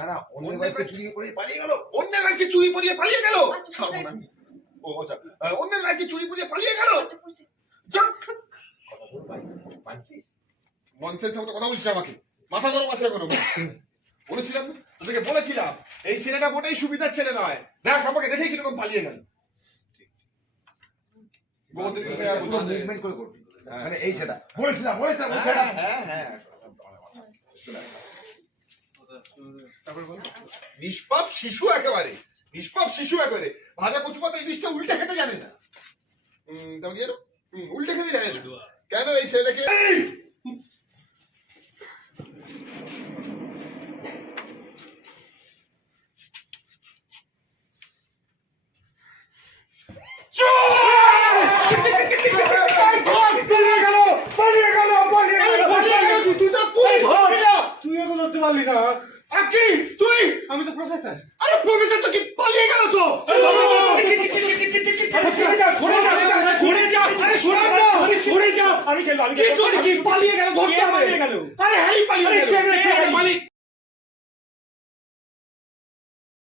না না অন্যের বাড়িতে চুরি করে পালিয়ে গেল। অন্যের বাড়িতে চুরি পরিয়ে পালিয়ে গেল। ও আচ্ছা, অন্যের বাড়িতে চুরি পরিয়ে পালিয়ে গেল। ননসেন্স মতো কথা বলছিস আমাকে, মাথা গরম আছে কোনো? বলেছিলাম তোদেরকে, বলেছিলাম এই ছেলেটা মোটেই সুবিধার ছেলে নয়। দেখ আমাকে দেখেই কিরকম পালিয়ে গেল। মুভমেন্ট করে করবি মানে এই সেটা বলেছিলাম ছেলেটা। হ্যাঁ হ্যাঁ, নিষ্পাপ শিশু একেবারে, নিষ্পাপ শিশু একেবারে। ভাজা কচু পাতা ইলিশটা উল্টে খেতে জানে না। উল্টে খেতে জানে না কেন এই ছেলেটাকে? আমি তো প্রফেসর। আরে প্রফেসর তো কি পালিয়ে গেল তো? আমি পালিয়ে গেল, ধরতে হবে। আরে হ্যারি পালিয়ে গেল।